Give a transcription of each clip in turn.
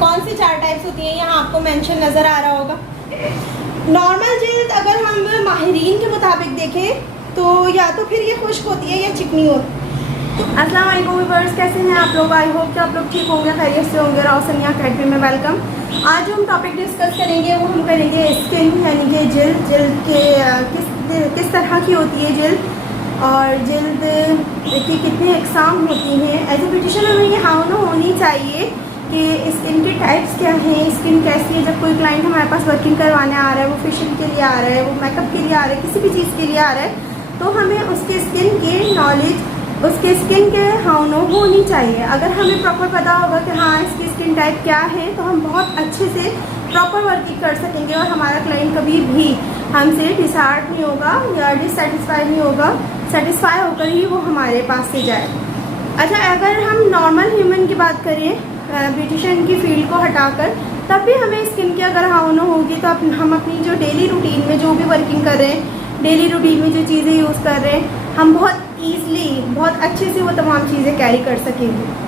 कौन सी 4 टाइप्स होती हैं यहाँ आपको मेंशन नज़र आ रहा होगा। नॉर्मल जिल्द अगर हम माहिरीन के मुताबिक देखें तो या तो फिर ये खुश्क होती है या चिकनी होती है। अस्सलाम वालेकुम व्यूअर्स, कैसे हैं आप लोग? आई होप कि आप लोग ठीक होंगे, खैरियत से होंगे। रौसनिया अकेडमी में वेलकम। आज जो हम टॉपिक डिस्कस करेंगे वो हम करेंगे स्किन, यानी कि जिल्द के किस तरह की होती है जिल्द और जिल्द की कितनी अक़साम होती हैं। एज ए ब्यूटिशियन हमें ये हाउनो होनी चाहिए कि स्किन की टाइप्स क्या हैं, स्किन कैसी है। जब कोई क्लाइंट हमारे पास वर्किंग करवाने आ रहा है, वो फेशियल के लिए आ रहा है, वो मेकअप के लिए आ रहा है, किसी भी चीज़ के लिए आ रहा है, तो हमें उसके स्किन की नॉलेज, उसके स्किन के हाउनो होनी चाहिए। अगर हमें प्रॉपर पता होगा कि हाँ इसकी स्किन टाइप क्या है, तो हम बहुत अच्छे से प्रॉपर वर्किंग कर सकेंगे और हमारा क्लाइंट कभी भी हमसे डिसहार्ट नहीं होगा या डिससेटिस्फाई नहीं होगा, सेटिस्फाई होकर ही वो हमारे पास से जाए। अच्छा, अगर हम नॉर्मल ह्यूमन की बात करें, ब्यूटिशियन की फील्ड को हटाकर, तब भी हमें स्किन की अगर हाउनो होगी तो हम अपनी जो डेली रूटीन में जो भी वर्किंग कर रहे हैं, डेली रूटीन में जो चीज़ें यूज़ कर रहे हैं, हम बहुत ईज़िली, बहुत अच्छे से वो तमाम चीज़ें कैरी कर सकेंगे।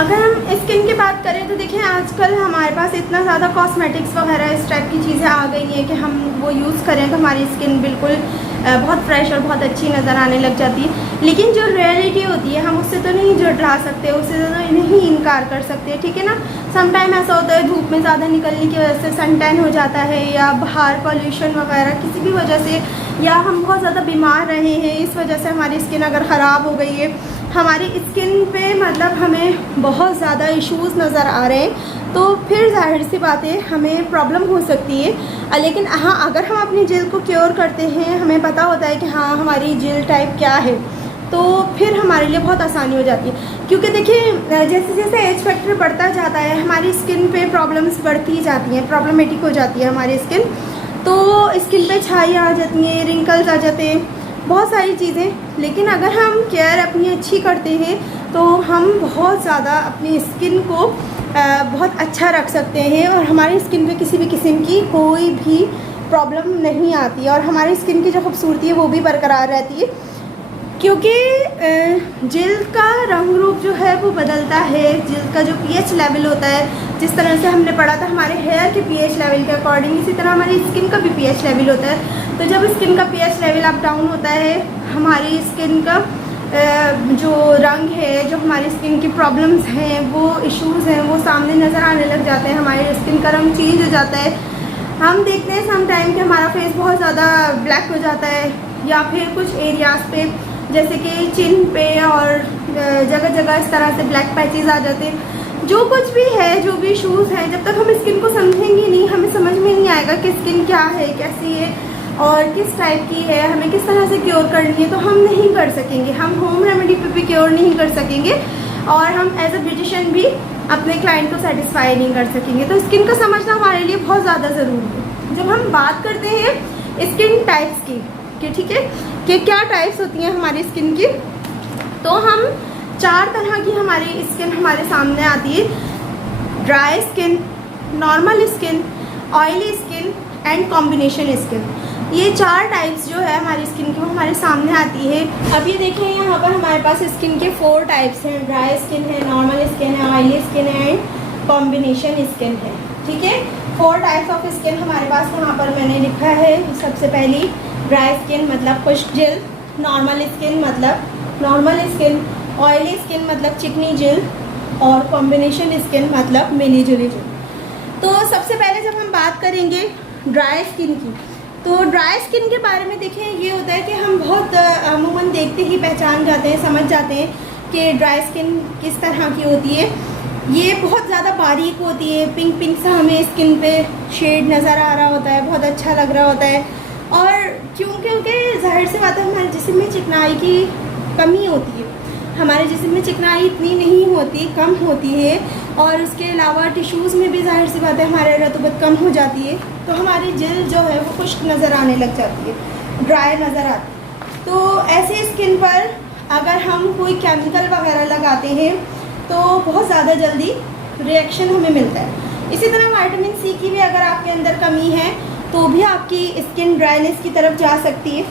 अगर हम स्किन की बात करें तो देखिए, आजकल हमारे पास इतना ज़्यादा कॉस्मेटिक्स वगैरह इस टाइप की चीज़ें आ गई हैं कि हम वो यूज़ करें तो हमारी स्किन बिल्कुल बहुत फ्रेश और बहुत अच्छी नज़र आने लग जाती है। लेकिन जो रियलिटी होती है, हम उससे तो नहीं जुड़ा सकते, उससे तो नहीं इनकार कर सकते, ठीक है ना। समटाइम ऐसा होता है धूप में ज़्यादा निकलने की वजह से सन टैन हो जाता है, या बाहर पॉल्यूशन वगैरह किसी भी वजह से, या हम बहुत ज़्यादा बीमार रहे हैं, इस वजह से हमारी स्किन अगर ख़राब हो गई है, हमारी स्किन पे मतलब हमें बहुत ज़्यादा इश्यूज़ नज़र आ रहे हैं, तो फिर जाहिर सी बात है हमें प्रॉब्लम हो सकती है। लेकिन हाँ, अगर हम अपनी जिल्द को क्योर करते हैं, हमें पता होता है कि हाँ हमारी जिल्द टाइप क्या है, तो फिर हमारे लिए बहुत आसानी हो जाती है। क्योंकि देखिए, जैसे जैसे एज फैक्टर बढ़ता जाता है, हमारी स्किन पे प्रॉब्लम्स बढ़ती जाती हैं, प्रॉब्लमेटिक हो जाती है हमारी स्किन। तो स्किन पे छाइयाँ आ जाती हैं, रिंकल्स आ जाते हैं, बहुत सारी चीज़ें। लेकिन अगर हम केयर अपनी अच्छी करते हैं तो हम बहुत ज़्यादा अपनी स्किन को बहुत अच्छा रख सकते हैं और हमारी स्किन पे किसी भी किस्म की कोई भी प्रॉब्लम नहीं आती है और हमारी स्किन की जो खूबसूरती है वो भी बरकरार रहती है। क्योंकि जिल्द का रंग रूप जो है वो बदलता है, जिल्द का जो पीएच लेवल होता है, जिस तरह से हमने पढ़ा था हमारे हेयर के पीएच लेवल के अकॉर्डिंग, इसी तरह हमारी स्किन का भी पीएच लेवल होता है। तो जब स्किन का पीएच लेवल अप डाउन होता है, हमारी स्किन का जो रंग है, जो हमारी स्किन की प्रॉब्लम्स हैं, वो इश्यूज़ हैं, वो सामने नज़र आने लग जाते हैं। हमारी स्किन का रंग चेंज हो जाता है। हम देखते हैं सम टाइम कि हमारा फेस बहुत ज़्यादा ब्लैक हो जाता है, या फिर कुछ एरियाज़ पे जैसे कि चिन पे और जगह जगह इस तरह से ब्लैक पैचेस आ जाते हैं। जो कुछ भी है, जो भी इशूज़ हैं, जब तक हम स्किन को समझेंगे नहीं, हमें समझ में नहीं आएगा कि स्किन क्या है, कैसी है और किस टाइप की है, हमें किस तरह से क्योर करनी है, तो हम नहीं कर सकेंगे। हम होम रेमेडी पे भी क्योर नहीं कर सकेंगे और हम एज ए ब्यूटिशियन भी अपने क्लाइंट को सेटिस्फाई नहीं कर सकेंगे। तो स्किन को समझना हमारे लिए बहुत ज़्यादा ज़रूरी है। जब हम बात करते हैं स्किन टाइप्स की, कि ठीक है कि क्या टाइप्स होती हैं हमारी स्किन की, तो हम 4 तरह की हमारी स्किन हमारे सामने आती है। Dry skin, normal skin, oily skin and combination skin. ये 4 टाइप्स जो है हमारी स्किन की वो हमारे सामने आती है। अब ये देखें, यहाँ पर हमारे पास स्किन के 4 टाइप्स हैं। ड्राई स्किन है, नॉर्मल स्किन है, ऑयली स्किन है एंड कॉम्बिनेशन स्किन है, ठीक है। 4 टाइप्स ऑफ स्किन हमारे पास यहाँ पर मैंने लिखा है। सबसे पहली ड्राई स्किन मतलब खुश्क जिल्द, नॉर्मल स्किन मतलब नॉर्मल स्किन, ऑयली स्किन मतलब चिकनी जिल्द और कॉम्बिनेशन स्किन मतलब मिली जुली जिल्द। तो सबसे पहले जब हम बात करेंगे ड्राई स्किन की, तो ड्राई स्किन के बारे में देखें, ये होता है कि हम बहुत अमूमन देखते ही पहचान जाते हैं, समझ जाते हैं कि ड्राई स्किन किस तरह की होती है। ये बहुत ज़्यादा बारीक होती है, पिंक पिंक सा हमें स्किन पे शेड नज़र आ रहा होता है, बहुत अच्छा लग रहा होता है। और क्योंकि जाहिर सी बात है हमारे जिस्म में चिकनाई की कमी होती है, हमारे जिस्म में चिकनाई इतनी नहीं होती, कम होती है। और उसके अलावा टिश्यूज़ में भी जाहिर सी बात है हमारे रतूबत कम हो जाती है, तो हमारी जिल्द जो है वो खुश्क नज़र आने लग जाती है, ड्राई नज़र आती है। तो ऐसे स्किन पर अगर हम कोई केमिकल वगैरह लगाते हैं तो बहुत ज़्यादा जल्दी रिएक्शन हमें मिलता है। इसी तरह विटामिन सी की भी अगर आपके अंदर कमी है तो भी आपकी स्किन ड्राइनेस की तरफ जा सकती है।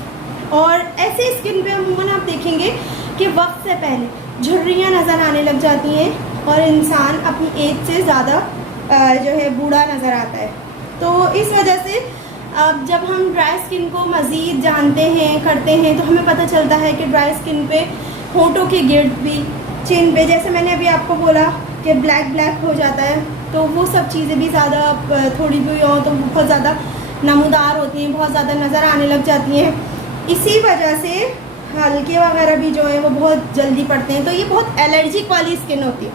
और ऐसे स्किन पे अमूमन आप देखेंगे कि वक्त से पहले झुर्रियाँ नज़र आने लग जाती हैं और इंसान अपनी एज से ज़्यादा जो है बूढ़ा नज़र आता है। तो इस वजह से अब जब हम ड्राई स्किन को मज़ीद जानते हैं करते हैं तो हमें पता चलता है कि ड्राई स्किन पे होंठों के गिर्द भी, चिन पे, जैसे मैंने अभी आपको बोला कि ब्लैक हो जाता है, तो वो सब चीज़ें भी ज़्यादा थोड़ी भी हों तो बहुत ज़्यादा नमूदार होती हैं, बहुत ज़्यादा नज़र आने लग जाती हैं। इसी वजह से हल्के वगैरह भी जो है वो बहुत जल्दी पड़ते हैं। तो ये बहुत एलर्जिक वाली स्किन होती है।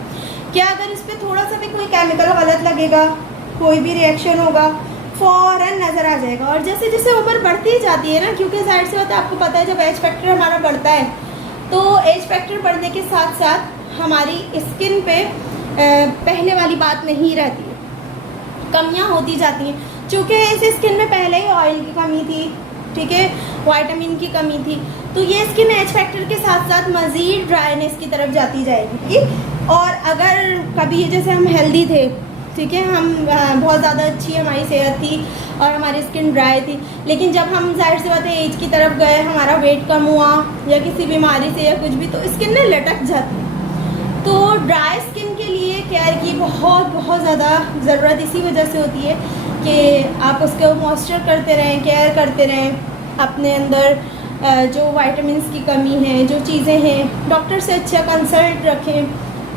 क्या अगर इस पर थोड़ा सा भी कोई केमिकल गलत लगेगा, कोई भी रिएक्शन होगा, फ़ौरन नज़र आ जाएगा। और जैसे जैसे उम्र बढ़ती जाती है ना, क्योंकि जाहिर सी बात है आपको पता है जब एज फैक्टर हमारा बढ़ता है तो एज फैक्टर बढ़ने के साथ साथ हमारी स्किन पे पहले वाली बात नहीं रहती है, कमियां होती जाती हैं। चूँकि इस स्किन में पहले ही ऑयल की कमी थी, ठीक है, विटामिन की कमी थी, तो ये स्किन एज फैक्टर के साथ साथ मज़ीद ड्राइनेस की तरफ जाती जाएगी। और अगर कभी जैसे हम हेल्दी थे, ठीक है, हम बहुत ज़्यादा अच्छी हमारी सेहत थी और हमारी स्किन ड्राई थी, लेकिन जब हम जाहिर सी बात है एज की तरफ गए, हमारा वेट कम हुआ या किसी बीमारी से या कुछ भी, तो स्किन ना लटक जाती है। तो ड्राई स्किन के लिए केयर की बहुत ज़्यादा ज़रूरत इसी वजह से होती है कि आप उसको मॉइस्चर करते रहें, केयर करते रहें, अपने अंदर जो विटामिन्स की कमी है, जो चीज़ें हैं, डॉक्टर से अच्छा कंसल्ट रखें,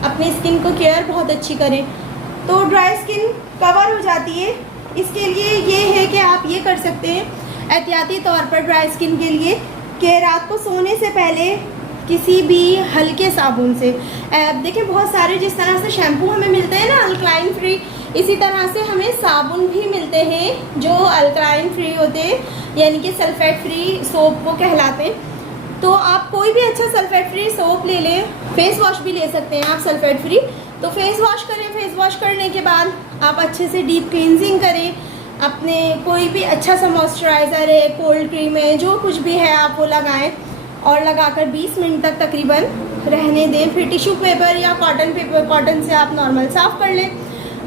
अपनी स्किन को केयर बहुत अच्छी करें तो ड्राई स्किन कवर हो जाती है। इसके लिए ये है कि आप ये कर सकते हैं एहतियाती तौर पर ड्राई स्किन के लिए कि रात को सोने से पहले किसी भी हल्के साबुन से, देखिए बहुत सारे जिस तरह से शैम्पू हमें मिलते हैं ना अल्कलाइन फ्री, इसी तरह से हमें साबुन भी मिलते हैं जो अल्कलाइन फ्री होते हैं, यानी कि सल्फेट फ्री सोप वो कहलाते हैं। तो आप कोई भी अच्छा सल्फेट फ्री सोप ले लें, फेस वॉश भी ले सकते हैं आप सल्फेट फ्री। तो फेस वॉश करें, फेस वॉश करने के बाद आप अच्छे से डीप क्लींजिंग करें, अपने कोई भी अच्छा सा मॉइस्चराइज़र है, कोल्ड क्रीम है, जो कुछ भी है आप वो लगाएं और लगाकर 20 मिनट तक तकरीबन रहने दें। फिर टिश्यू पेपर या कॉटन से आप नॉर्मल साफ़ कर लें।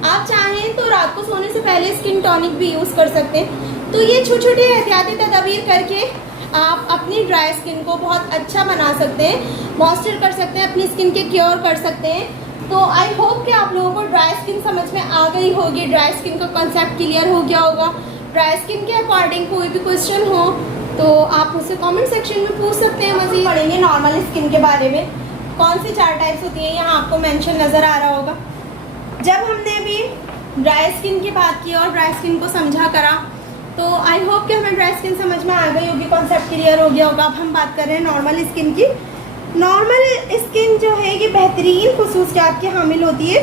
आप चाहें तो रात को सोने से पहले स्किन टॉनिक भी यूज़ कर सकते हैं। तो ये छोटी छोटी एहतियाती तदबीर करके आप अपनी ड्राई स्किन को बहुत अच्छा बना सकते हैं, मॉइस्चर कर सकते हैं, अपनी स्किन के क्योर कर सकते हैं। तो आई होप कि आप लोगों को ड्राई स्किन समझ में आ गई होगी, ड्राई स्किन का कॉन्सेप्ट क्लियर हो गया होगा। ड्राई स्किन के अकॉर्डिंग कोई भी क्वेश्चन हो तो आप मुझसे कमेंट सेक्शन में पूछ सकते हैं। मज़ीद पढ़ेंगे नॉर्मल स्किन के बारे में, कौन सी 4 टाइप्स होती हैं, यहाँ आपको मेंशन नज़र आ रहा होगा। जब हमने अभी ड्राई स्किन की बात की और ड्राई स्किन को समझा करा, तो आई होप कि हमें ड्राई स्किन समझ में आ गई होगी, कॉन्सेप्ट क्लियर हो गया होगा। अब हम बात कर रहे हैं नॉर्मल स्किन की। नॉर्मल स्किन जो है ये बेहतरीन खुसूसियात की हामिल होती है।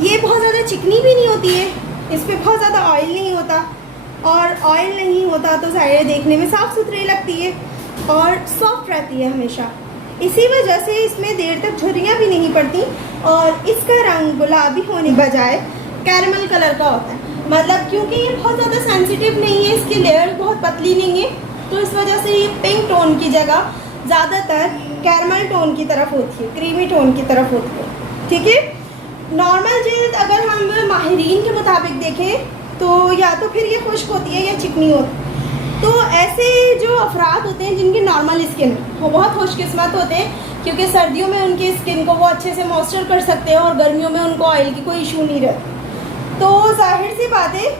ये बहुत ज़्यादा चिकनी भी नहीं होती है, इस पर बहुत ज़्यादा ऑयल नहीं होता, और ऑयल नहीं होता तो ज़ाहिर देखने में साफ़ सुथरी लगती है और सॉफ्ट रहती है हमेशा। इसी वजह से इसमें देर तक झुर्रियाँ भी नहीं पड़ती और इसका रंग गुलाबी होने बजाय कैरमल कलर का होता है। मतलब क्योंकि ये बहुत ज़्यादा सेंसिटिव नहीं है, इसकी लेयर बहुत पतली नहीं है, तो इस वजह से ये पिंक टोन की जगह ज़्यादातर कैरमल टोन की तरफ होती है, क्रीमी टोन की तरफ होती है, ठीक है। नॉर्मल जिल्द अगर हम माहिरीन के मुताबिक देखें तो या तो फिर ये खुश्क होती है या चिकनी होती है। तो ऐसे जो अफराद होते हैं जिनकी नॉर्मल स्किन वो बहुत खुशकिस्मत होते हैं, क्योंकि सर्दियों में उनकी स्किन को वो अच्छे से मॉइस्चर कर सकते हैं और गर्मियों में उनको ऑयल की कोई इशू नहीं रहती। तो जाहिर सी बात है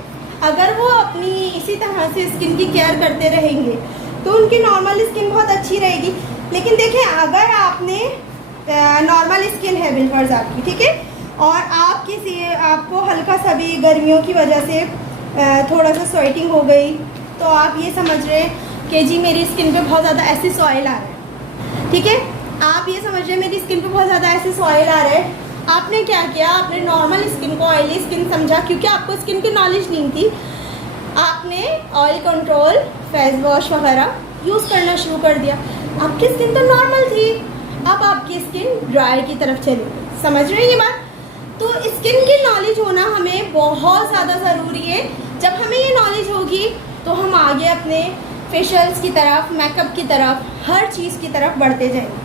अगर वो अपनी इसी तरह से स्किन की केयर करते रहेंगे तो उनकी नॉर्मल स्किन बहुत अच्छी रहेगी। लेकिन देखें अगर आपने नॉर्मल स्किन है बिलफर्ज आपकी, ठीक है, और आपको हल्का सा भी गर्मियों की वजह से थोड़ा सा स्वेटिंग हो गई, तो आप ये समझ रहे हैं कि जी मेरी स्किन पे बहुत ज़्यादा एसिड ऑयल आ रहा है, ठीक है, आप ये समझ रहे हैं मेरी स्किन पे बहुत ज़्यादा एसिड ऑयल आ रहा है। आपने क्या किया, आपने नॉर्मल स्किन को ऑयली स्किन समझा, क्योंकि आपको स्किन की नॉलेज नहीं थी। आपने ऑयल कंट्रोल, फेस वॉश वगैरह यूज़ करना शुरू कर दिया। आपकी स्किन तो नॉर्मल थी, अब आपकी स्किन ड्राई की तरफ चली गई। समझ रहे हैं ये बात? तो स्किन की नॉलेज होना हमें बहुत ज़्यादा ज़रूरी है। जब हमें ये नॉलेज होगी तो हम आगे अपने फेशियल्स की तरफ, मेकअप की तरफ, हर चीज़ की तरफ बढ़ते जाएंगे।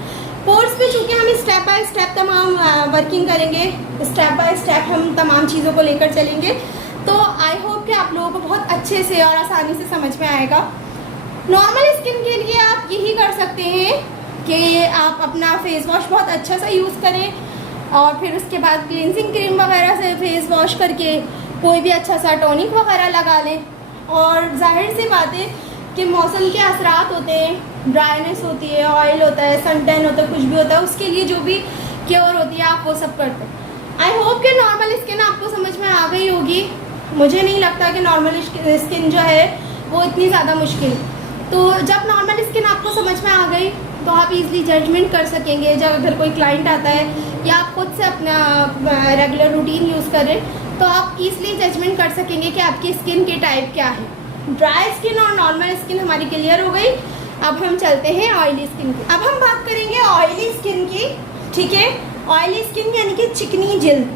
कोर्स पे चूँकि हम स्टेप बाय स्टेप तमाम वर्किंग करेंगे, स्टेप बाय स्टेप हम तमाम चीज़ों को लेकर चलेंगे, तो आई होप कि आप लोगों को बहुत अच्छे से और आसानी से समझ में आएगा। नॉर्मल स्किन के लिए आप यही कर सकते हैं कि आप अपना फेस वॉश बहुत अच्छा सा यूज़ करें, और फिर उसके बाद क्लींजिंग क्रीम वगैरह से फेस वॉश करके कोई भी अच्छा सा टॉनिक वगैरह लगा लें। और जाहिर सी बात है कि मौसम के असरात होते हैं, ड्राइनेस होती है, ऑयल होता है, सन टैन होता है, कुछ भी होता है, उसके लिए जो भी केयर होती है आप वो सब करते हैं। आई होप कि नॉर्मल स्किन आपको समझ में आ गई होगी। मुझे नहीं लगता कि नॉर्मल स्किन जो है वो इतनी ज़्यादा मुश्किल। तो जब नॉर्मल स्किन आपको समझ में आ गई तो आप इजीली जजमेंट कर सकेंगे। जब अगर कोई क्लाइंट आता है या आप खुद से अपना रेगुलर रूटीन यूज़ करें तो आप इजीली जजमेंट कर सकेंगे कि आपकी स्किन के टाइप क्या है। ड्राई स्किन और नॉर्मल स्किन हमारी क्लियर हो गई। अब हम चलते हैं ऑयली स्किन की। अब हम बात करेंगे ऑयली स्किन की, ठीक है। ऑयली स्किन यानी कि चिकनी जल्द।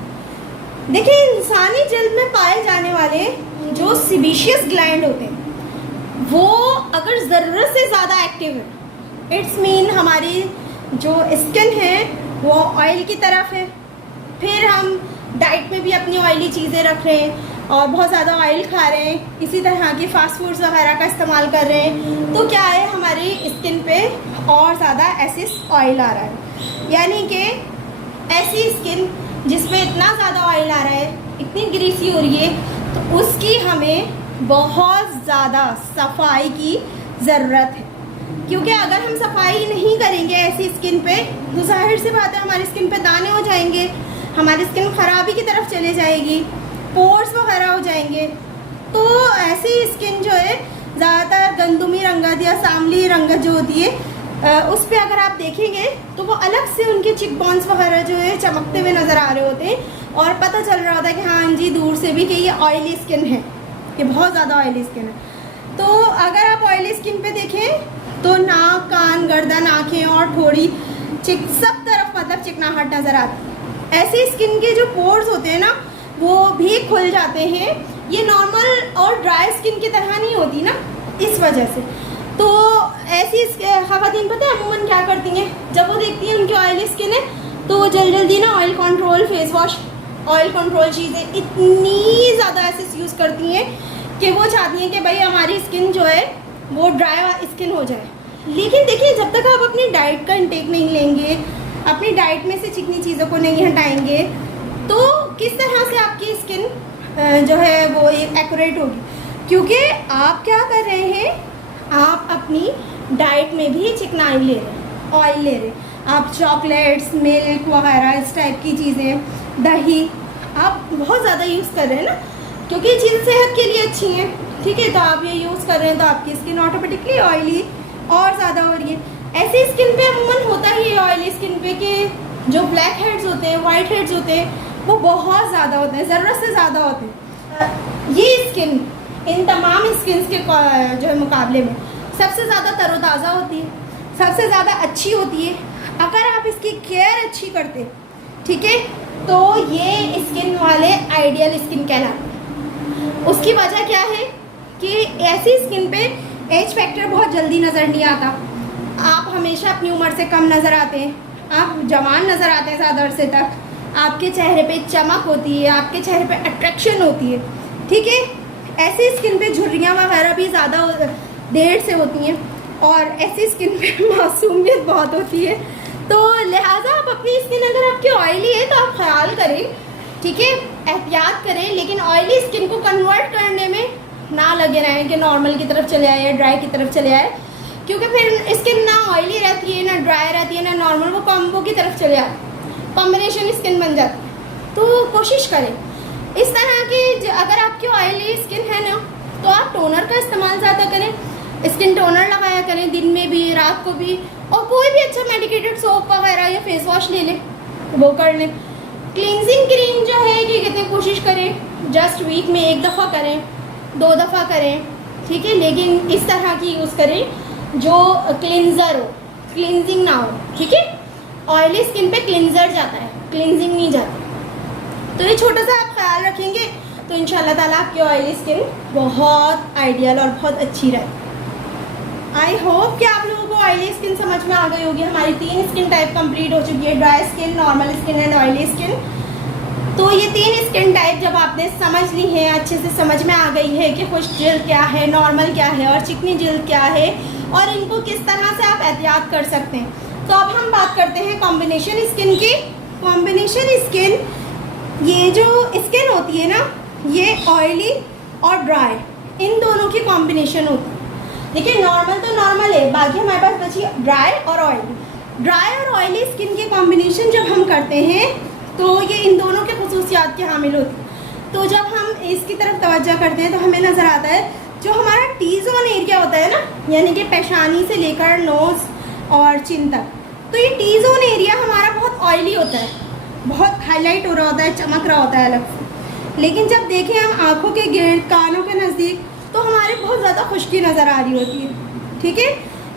देखिए, इंसानी जल्द में पाए जाने वाले जो सीबेशियस ग्लैंड होते हैं वो अगर ज़रूरत से ज़्यादा एक्टिव है, इट्स मीन हमारी जो स्किन है वो ऑयल की तरफ है। फिर हम डाइट में भी अपनी ऑयली चीज़ें रख रहे हैं और बहुत ज़्यादा ऑयल खा रहे हैं, इसी तरह की फास्ट फूड्स वगैरह का इस्तेमाल कर रहे हैं, तो क्या है, हमारी स्किन पे और ज़्यादा एसिस ऑयल आ रहा है। यानी कि ऐसी स्किन जिसमें इतना ज़्यादा ऑयल आ रहा है, इतनी ग्रीसी हो रही है, तो उसकी हमें बहुत ज़्यादा सफाई की ज़रूरत है। क्योंकि अगर हम सफाई नहीं करेंगे ऐसी स्किन पे तो जाहिर सी बात है हमारी स्किन पे दाने हो जाएंगे, हमारी स्किन खराबी की तरफ चले जाएगी, पोर्स वगैरह हो जाएंगे। तो ऐसी स्किन जो है ज़्यादातर गंदुमी रंगत या सांवली रंगत जो होती है उस पर अगर आप देखेंगे तो वो अलग से उनके चिक बोन्स वगैरह जो है चमकते हुए नज़र आ रहे होते हैं और पता चल रहा होता है कि हाँ जी दूर से भी कि ये ऑयली स्किन है, ये बहुत ज़्यादा ऑयली स्किन है। तो अगर आप ऑयली स्किन पे देखें तो नाक, कान, गर्दन, आँखें और थोड़ी सब तरफ मतलब चिकनाहट नज़र आती है। ऐसी स्किन के जो पोर्स होते हैं ना वो भी खुल जाते हैं। ये नॉर्मल और ड्राई स्किन की तरह नहीं होती ना, इस वजह से। तो ऐसी ख़वातीन पता है अमूमन क्या करती हैं, जब वो देखती हैं उनकी ऑयली स्किन है तो वो जल्दी ना oil control face wash, oil control चीज़ें इतनी ज़्यादा एसिड यूज़ करती हैं कि वो चाहती हैं कि भाई हमारी स्किन जो है वो ड्राई स्किन हो जाए। लेकिन देखिए, जब तक आप अपनी डाइट का इंटेक नहीं लेंगे, अपनी डाइट में से चिकनी चीज़ों को नहीं हटाएंगे, तो किस तरह से आपकी स्किन जो है वो एक एक्यूरेट होगी। क्योंकि आप क्या कर रहे हैं, आप अपनी डाइट में भी चिकनाई ले रहे हैं, ऑयल ले रहे हैं। आप चॉकलेट्स, मिल्क वगैरह इस टाइप की चीज़ें, दही आप बहुत ज़्यादा यूज़ कर रहे हैं ना, क्योंकि ये चीज़ सेहत के लिए अच्छी हैं, ठीक है। तो आप ये यूज़ कर रहे हैं तो आपकी स्किन ऑटोमेटिकली ऑयली और ज़्यादा हो रही है। ऐसी स्किन पे अमूमन होता ही है ऑयली स्किन पे कि जो ब्लैक हेड्स होते हैं, वाइट हेड्स होते हैं, वो बहुत ज़्यादा होते हैं, ज़रूरत से ज़्यादा होते हैं। ये स्किन इन तमाम स्किन्स के जो है मुकाबले में सबसे ज़्यादा तरोताज़ा होती है, सबसे ज़्यादा अच्छी होती है अगर आप इसकी केयर अच्छी करते, ठीक है। तो ये स्किन वाले आइडियल स्किन कहलाते हैं। उसकी वजह क्या है कि ऐसी स्किन पे एज फैक्टर बहुत जल्दी नज़र नहीं आता, आप हमेशा अपनी उम्र से कम नज़र आते हैं, आप जवान नज़र आते हैं ज़्यादा अरसे तक, आपके चेहरे पे चमक होती है, आपके चेहरे पे अट्रैक्शन होती है, ठीक है। ऐसी स्किन पे झुर्रियाँ वगैरह भी ज़्यादा देर से होती हैं और ऐसी स्किन पे मासूमियत बहुत होती है। तो लिहाजा आप अपनी स्किन अगर आपकी ऑयली है तो आप ख्याल करें, ठीक है, एहतियात करें, लेकिन ऑयली स्किन को कन्वर्ट करने में ना लगे रहें कि नॉर्मल की तरफ चले आए या ड्राई की तरफ चले आए, क्योंकि फिर स्किन ना ऑयली रहती है, ना ड्राई रहती है, ना नॉर्मल, वो कॉम्बो की तरफ चले आते, कॉम्बिनेशन स्किन बन जाती है। तो कोशिश करें इस तरह की, अगर आपकी ऑयली स्किन है ना तो आप टोनर का इस्तेमाल ज़्यादा करें, स्किन टोनर लगाया करें दिन में भी, रात को भी, और कोई भी अच्छा मेडिकेटेड सोप वगैरह या फेस वॉश ले लें, वो कर लें। क्लींजिंग क्रीम जो है कि कितनी कोशिश करें जस्ट वीक में 1 दफ़ा करें, 2 दफ़ा करें, ठीक है, लेकिन इस तरह की यूज़ करें जो क्लिनज़र हो, क्लिनजिंग ना हो, ठीक है। ऑयली स्किन पे क्लिनज़र जाता है, क्लिनजिंग नहीं जाती। तो ये छोटा सा आप ख्याल रखेंगे तो इंशाल्लाह ताला आपकी ऑयली स्किन बहुत आइडियल और बहुत अच्छी रहे। आई होप कि आप लोगों को ऑयली स्किन समझ में आ गई होगी। हमारी 3 स्किन टाइप कंप्लीट हो चुकी है, dry skin, normal skin and oily skin. तो ये 3 स्किन टाइप जब आपने समझ ली है, अच्छे से समझ में आ गई है कि खुश्क जिल्द क्या है, नॉर्मल क्या है और चिकनी जिल्द क्या है और इनको किस तरह से आप एहतियात कर सकते हैं। तो अब हम बात करते हैं कॉम्बिनेशन स्किन की, कॉम्बिनेशन स्किन, ये जो स्किन होती है ना, ये ऑयली और ड्राई, इन दोनों की कॉम्बिनेशन होती है। देखिए नॉर्मल तो नॉर्मल है, बाकी हमारे पास बची ड्राई और ऑयली। ड्राई और ऑयली स्किन के कॉम्बिनेशन जब हम करते हैं तो ये इन दोनों के खसूसियात के हामिल होती है। तो जब हम इसकी तरफ तवज्जो करते हैं तो हमें नज़र आता है जो हमारा टी जोन एरिया होता है ना, यानी कि पेशानी से लेकर नोज़ और चिन तक, तो ये टी जोन एरिया हमारा बहुत ऑयली होता है, बहुत हाईलाइट हो रहा होता है, चमक रहा होता है अलग से। लेकिन जब देखें हम आँखों के गिर्द, कानों के नज़दीक, तो हमारे बहुत ज़्यादा खुश्की नज़र आ रही होती है। ठीक है,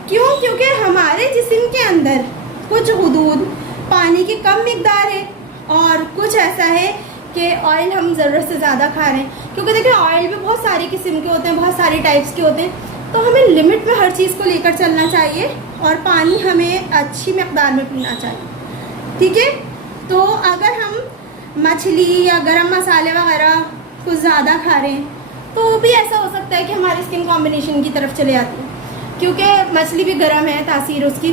क्यों? क्योंकि हमारे जिस्म के अंदर कुछ हुदूद पानी की कम मिकदार है और कुछ ऐसा है कि ऑयल हम ज़रूरत से ज़्यादा खा रहे हैं। क्योंकि देखिए ऑयल भी बहुत सारी किस्म के होते हैं, बहुत सारी टाइप्स के होते हैं, तो हमें लिमिट में हर चीज़ को लेकर चलना चाहिए और पानी हमें अच्छी मिकदार में पीना चाहिए। ठीक है, तो अगर हम मछली या गरम मसाले वगैरह कुछ ज़्यादा खा रहे हैं तो भी ऐसा हो सकता है कि हमारी स्किन कॉम्बिनेशन की तरफ चले जाती है, क्योंकि मछली भी गर्म है तासीर उसकी।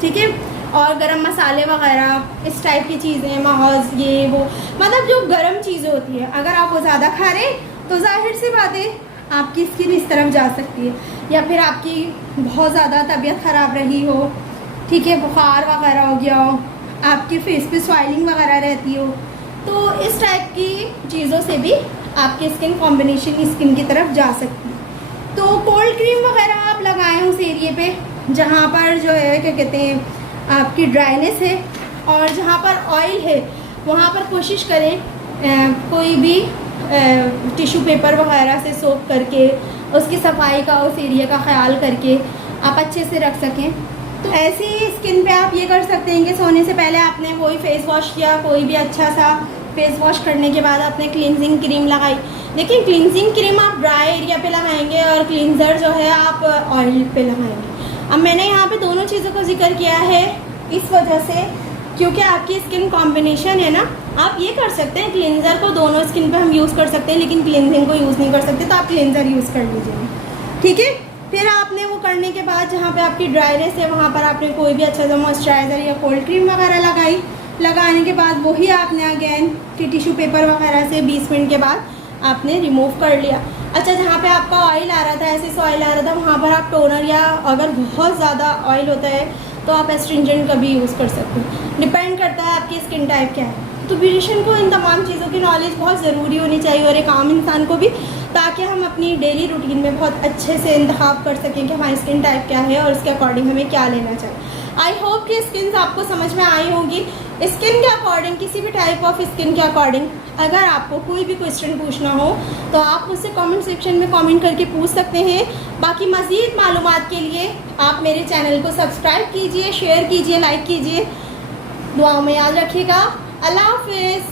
ठीक है, और गरम मसाले वगैरह इस टाइप की चीज़ें, महज ये वो, मतलब जो गरम चीज़ें होती है, अगर आप वो ज़्यादा खा रहे हैं तो जाहिर सी बात है आपकी स्किन इस तरफ जा सकती है। या फिर आपकी बहुत ज़्यादा तबीयत ख़राब रही हो, ठीक है, बुखार वगैरह हो गया हो, आपके फेस पे स्वेलिंग वगैरह रहती हो, तो इस टाइप की चीज़ों से भी आपकी स्किन कॉम्बिनेशन स्किन की तरफ जा सकती है। तो कोल्ड क्रीम वगैरह आप लगाएं उस एरिए पे जहाँ पर जो है क्या कहते हैं आपकी ड्राइनेस है, और जहाँ पर ऑयल है वहाँ पर कोशिश करें कोई भी टिश्यू पेपर वगैरह से सोप करके उसकी सफाई का, उस एरिया का ख्याल करके आप अच्छे से रख सकें। तो ऐसी स्किन पे आप ये कर सकते हैं कि सोने से पहले आपने कोई फेस वॉश किया, कोई भी अच्छा सा फेस वॉश करने के बाद आपने क्लींजिंग क्रीम लगाई। देखिए क्लींजिंग क्रीम आप ड्राई एरिया पे लगाएंगे और क्लींजर जो है आप ऑयल पे लगाएंगे। अब मैंने यहाँ पे दोनों चीज़ों का जिक्र किया है इस वजह से क्योंकि आपकी स्किन कॉम्बिनेशन है ना, आप ये कर सकते हैं क्लींजर को दोनों स्किन पे हम यूज़ कर सकते हैं, लेकिन क्लींजिंग को यूज़ नहीं कर सकते, तो आप क्लींजर यूज़ कर लीजिए। ठीक है, फिर आपने वो करने के बाद जहाँ पे आपकी ड्राइनेस है वहाँ पर आपने कोई भी अच्छा सा मॉइस्चराइज़र या कोल्ड क्रीम वगैरह लगाई। लगाने के बाद वही आपने अगेन टिश्यू पेपर वगैरह से 20 मिनट के बाद आपने रिमूव कर लिया। अच्छा, जहाँ पे आपका ऑयल आ रहा था, ऐसे ऑयल आ रहा था, वहाँ पर आप टोनर या अगर बहुत ज़्यादा ऑयल होता है तो आप एस्ट्रिंजेंट का भी यूज़ कर सकते हो, डिपेंड करता है आपकी स्किन टाइप क्या है। तो ब्यूटिशियन को इन तमाम चीज़ों की नॉलेज बहुत ज़रूरी होनी चाहिए और एक आम इंसान को भी, ताकि हम अपनी डेली रूटीन में बहुत अच्छे से इंतखाब कर सकें कि हमारी स्किन टाइप क्या है और उसके अकॉर्डिंग हमें क्या लेना चाहिए। आई होप कि स्किन आपको समझ में आई होगी। स्किन के अकॉर्डिंग, किसी भी टाइप ऑफ स्किन के अकॉर्डिंग अगर आपको कोई भी क्वेश्चन पूछना हो तो आप मुझसे कमेंट सेक्शन में कमेंट करके पूछ सकते हैं। बाकी मज़ीद मालूमात के लिए आप मेरे चैनल को सब्सक्राइब कीजिए, शेयर कीजिए, लाइक कीजिए। दुआओं में याद रखिएगा। अल्लाह हाफिज़।